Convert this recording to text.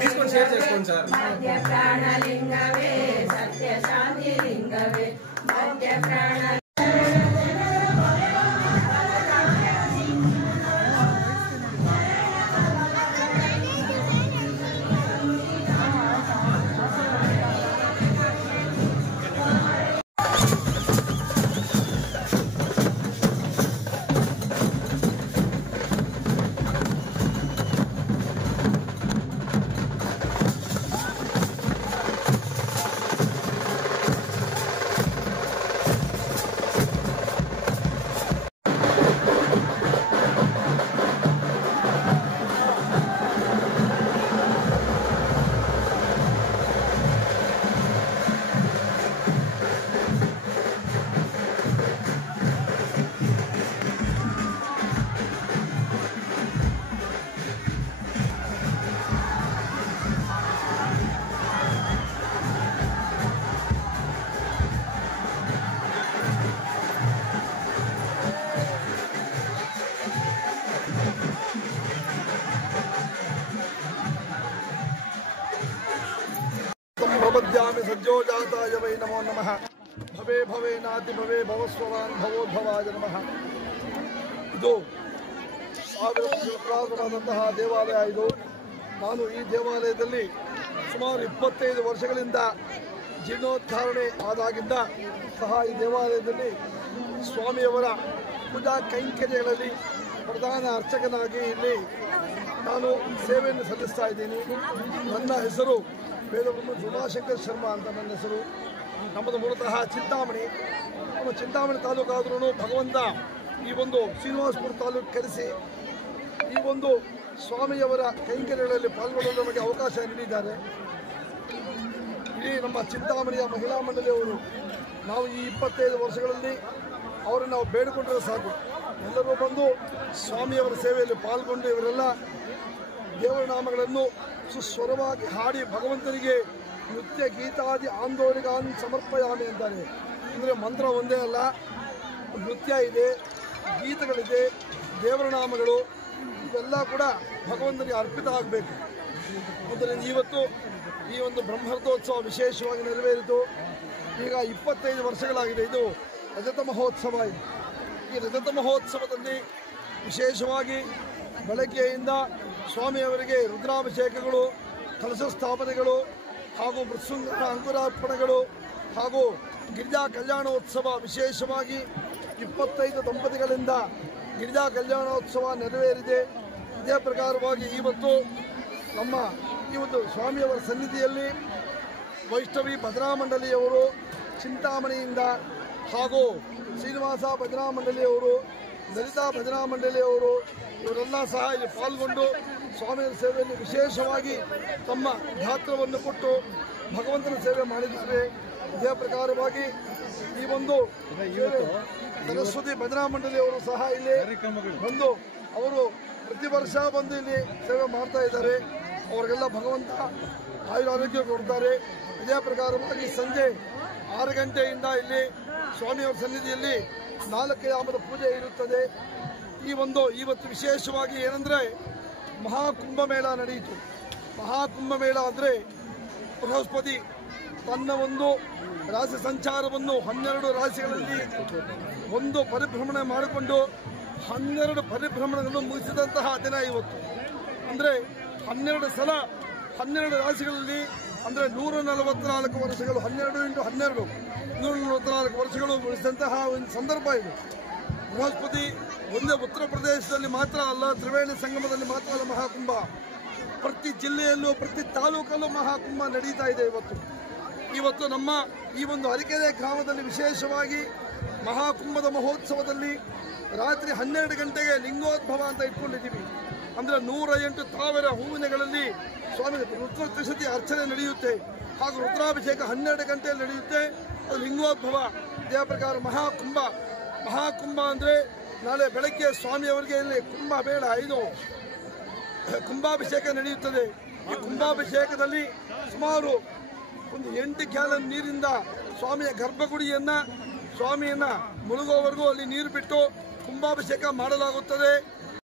తీసుకొని షేర్ చేసుకోండి సార్. మధ్య ప్రాణలింగవే సత్య శాంతి లింగవే మధ్య ప్రాణ भवद्यामि सज्जो जाताय वै नमो नमः भवे भवे नाति भवे भवस्ववान् भवोद्भवाय नमः। ಇದು 1000 ವರ್ಷಗಳ ಪುರಾತನವಾದಂತಹ ದೇವಾಲಯ. ಇದು ನಾನು ಈ ದೇವಾಲಯದಲ್ಲಿ ಸುಮಾರು 25 ವರ್ಷಗಳಿಂದ ಜೀರ್ಣೋದ್ಧಾರಣೆ ಆದಾಗಿಂದ ಸಹ ಈ ದೇವಾಲಯದಲ್ಲಿ ಸ್ವಾಮಿಯವರ ಪೂಜಾ ಕೈಂಕರ್ಯಗಳಲ್ಲಿ ಪ್ರಧಾನ ಅರ್ಚಕನಾಗಿ ಇಲ್ಲಿ ನಾನು ಸೇವೆಯನ್ನು ಸಲ್ಲಿಸ್ತಾ ಇದ್ದೀನಿ. ನನ್ನ ಹೆಸರು ವೇದಬ್ರಹ್ಮ ಉಮಾಶಂಕರ್ ಶರ್ಮಾ ಅಂತ ನನ್ನ ಹೆಸರು. ನಮ್ಮದು ಮೂಲತಃ ಚಿಂತಾಮಣಿ. ನಮ್ಮ ಚಿಂತಾಮಣಿ ತಾಲೂಕಾದ್ರೂ ಭಗವಂತ ಈ ಒಂದು ಶ್ರೀನಿವಾಸಪುರ ತಾಲೂಕು ಕರೆಸಿ ಈ ಒಂದು ಸ್ವಾಮಿಯವರ ಕೈಂಕರ್ಯಗಳಲ್ಲಿ ಪಾಲ್ಗೊಳ್ಳಲು ನಮಗೆ ಅವಕಾಶ ನೀಡಿದ್ದಾರೆ. ಇಡೀ ನಮ್ಮ ಚಿಂತಾಮಣಿಯ ಮಹಿಳಾ ಮಂಡಳಿಯವರು ನಾವು ಈ 25 ವರ್ಷಗಳಲ್ಲಿ ಅವರನ್ನು ನಾವು ಬೇಡಿಕೊಂಡ್ರೆ ಸಾಕು, ಎಲ್ಲರೂ ಬಂದು ಸ್ವಾಮಿಯವರ ಸೇವೆಯಲ್ಲಿ ಪಾಲ್ಗೊಂಡು ಇವರೆಲ್ಲ ದೇವರ ನಾಮಗಳನ್ನು ಸುಸ್ವರವಾಗಿ ಹಾಡಿ ಭಗವಂತನಿಗೆ ನೃತ್ಯ ಗೀತಾದಿ ಆಂದೋಲಿಗಾನ್ ಸಮರ್ಪಯಾಮಿ ಅಂತಾರೆ. ಅಂದರೆ ಮಂತ್ರ ಒಂದೇ ಅಲ್ಲ, ನೃತ್ಯ ಇದೆ, ಗೀತಗಳಿದೆ, ದೇವರ ನಾಮಗಳು ಇವೆಲ್ಲ ಕೂಡ ಭಗವಂತನಿಗೆ ಅರ್ಪಿತ ಆಗಬೇಕು. ಆದ್ದರಿಂದ ಇವತ್ತು ಈ ಒಂದು ಬ್ರಹ್ಮರಥೋತ್ಸವ ವಿಶೇಷವಾಗಿ ನೆರವೇರಿತು. ಈಗ 25 ವರ್ಷಗಳಾಗಿದೆ. ಇದು ರಜತ ಮಹೋತ್ಸವ. ಇದು ಈ ರಜತ ಮಹೋತ್ಸವದಲ್ಲಿ ವಿಶೇಷವಾಗಿ ಬೆಳಗ್ಗೆಯಿಂದ ಸ್ವಾಮಿಯವರಿಗೆ ರುದ್ರಾಭಿಷೇಕಗಳು, ಕಲಶ ಸ್ಥಾಪನೆಗಳು ಹಾಗೂ ಮೃತ್ಸುಂಜಯ ಅಂಕುರಾರ್ಪಣೆಗಳು ಹಾಗೂ ಗಿರಿಜಾ ಕಲ್ಯಾಣೋತ್ಸವ ವಿಶೇಷವಾಗಿ 25 ದಂಪತಿಗಳಿಂದ ಗಿರಿಜಾ ಕಲ್ಯಾಣೋತ್ಸವ ನೆರವೇರಿದೆ. ಇದೇ ಪ್ರಕಾರವಾಗಿ ಇವತ್ತು ನಮ್ಮ ಈ ಒಂದು ಸ್ವಾಮಿಯವರ ಸನ್ನಿಧಿಯಲ್ಲಿ ವೈಷ್ಣವಿ ಭಜನಾ ಮಂಡಳಿಯವರು ಚಿಂತಾಮಣಿಯಿಂದ ಹಾಗೂ ಶ್ರೀನಿವಾಸ ಭಜನಾ ಮಂಡಳಿಯವರು, ಲಲಿತಾ ಭಜನಾ ಮಂಡಳಿಯವರು ಇವರೆಲ್ಲ ಸಹ ಇಲ್ಲಿ ಪಾಲ್ಗೊಂಡು ಸ್ವಾಮಿಯವರ ಸೇವೆಯಲ್ಲಿ ವಿಶೇಷವಾಗಿ ತಮ್ಮ ಗಾತ್ರವನ್ನು ಕೊಟ್ಟು ಭಗವಂತನ ಸೇವೆ ಮಾಡಿದ್ದಾರೆ. ಇದೇ ಪ್ರಕಾರವಾಗಿ ಈ ಒಂದು ಸರಸ್ವತಿ ಭಜನಾ ಮಂಡಳಿಯವರು ಸಹ ಇಲ್ಲಿ ಬಂದು ಅವರು ಪ್ರತಿ ವರ್ಷ ಬಂದು ಇಲ್ಲಿ ಸೇವೆ ಮಾಡ್ತಾ ಇದ್ದಾರೆ. ಅವರಿಗೆಲ್ಲ ಭಗವಂತ ಆಯುರಾರೋಗ್ಯ ಕೊಡ್ತಾರೆ. ಇದೇ ಪ್ರಕಾರವಾಗಿ ಸಂಜೆ 6 ಗಂಟೆಯಿಂದ ಇಲ್ಲಿ ಸ್ವಾಮಿಯವರ ಸನ್ನಿಧಿಯಲ್ಲಿ 4 ಯಾಮದ ಪೂಜೆ ಇರುತ್ತದೆ. ಇವತ್ತು ವಿಶೇಷವಾಗಿ ಏನಂದರೆ ಮಹಾಕುಂಭಮೇಳ ನಡೆಯಿತು. ಮಹಾಕುಂಭಮೇಳ ಅಂದರೆ ಬೃಹಸ್ಪತಿ ತನ್ನ ಒಂದು ರಾಶಿ ಸಂಚಾರವನ್ನು 12 ರಾಶಿಗಳಲ್ಲಿ ಒಂದು ಪರಿಭ್ರಮಣೆ ಮಾಡಿಕೊಂಡು 12 ಪರಿಭ್ರಮಣಗಳನ್ನು ಮುಗಿಸಿದಂತಹ ದಿನ ಇವತ್ತು. ಅಂದರೆ 12 ಸಲ 12 ರಾಶಿಗಳಲ್ಲಿ ಅಂದರೆ 144 ವರ್ಷಗಳು, 12 × 12 144 ವರ್ಷಗಳು ಮುಗಿಸಿದಂತಹ ಒಂದು ಸಂದರ್ಭ ಇದು. ಬೃಹಸ್ಪತಿ ಒಂದೇ ಉತ್ತರ ಪ್ರದೇಶದಲ್ಲಿ ಮಾತ್ರ ಅಲ್ಲ, ತ್ರಿವೇಣಿ ಸಂಗಮದಲ್ಲಿ ಮಾತ್ರ ಅಲ್ಲ ಮಹಾಕುಂಭ. ಪ್ರತಿ ಜಿಲ್ಲೆಯಲ್ಲೂ ಪ್ರತಿ ತಾಲೂಕಲ್ಲೂ ಮಹಾಕುಂಭ ನಡೀತಾ ಇದೆ. ಇವತ್ತು ನಮ್ಮ ಈ ಒಂದು ಅರಕೆರೆ ಗ್ರಾಮದಲ್ಲಿ ವಿಶೇಷವಾಗಿ ಮಹಾಕುಂಭದ ಮಹೋತ್ಸವದಲ್ಲಿ ರಾತ್ರಿ 12 ಗಂಟೆಗೆ ಲಿಂಗೋದ್ಭವ ಅಂತ ಇಟ್ಕೊಂಡಿದ್ದೀವಿ. ಅಂದರೆ 108,000 ಹೂವಿನಗಳಲ್ಲಿ ಸ್ವಾಮಿ ರುದ್ರ ತ್ರಿಶತಿ ಅರ್ಚನೆ ನಡೆಯುತ್ತೆ. ಹಾಗೂ ರುದ್ರಾಭಿಷೇಕ 12 ಗಂಟೆಯಲ್ಲಿ ನಡೆಯುತ್ತೆ. ಅದು ಲಿಂಗೋದ್ಭವ. ಇದೇ ಪ್ರಕಾರ ಮಹಾಕುಂಭ ಅಂದರೆ ನಾಳೆ ಬೆಳಗ್ಗೆ ಸ್ವಾಮಿಯವರಿಗೆ ಇಲ್ಲಿ ಕುಂಭಮೇಳ ಕುಂಭಾಭಿಷೇಕ ನಡೆಯುತ್ತದೆ. ಈ ಕುಂಭಾಭಿಷೇಕದಲ್ಲಿ ಸುಮಾರು ಒಂದು 8 ಗ್ಯಾಲನ್ ನೀರಿಂದ ಸ್ವಾಮಿಯ ಸ್ವಾಮಿಯನ್ನ ಮುಳುಗೋವರೆಗೂ ಅಲ್ಲಿ ನೀರು ಬಿಟ್ಟು ಕುಂಭಾಭಿಷೇಕ ಮಾಡಲಾಗುತ್ತದೆ.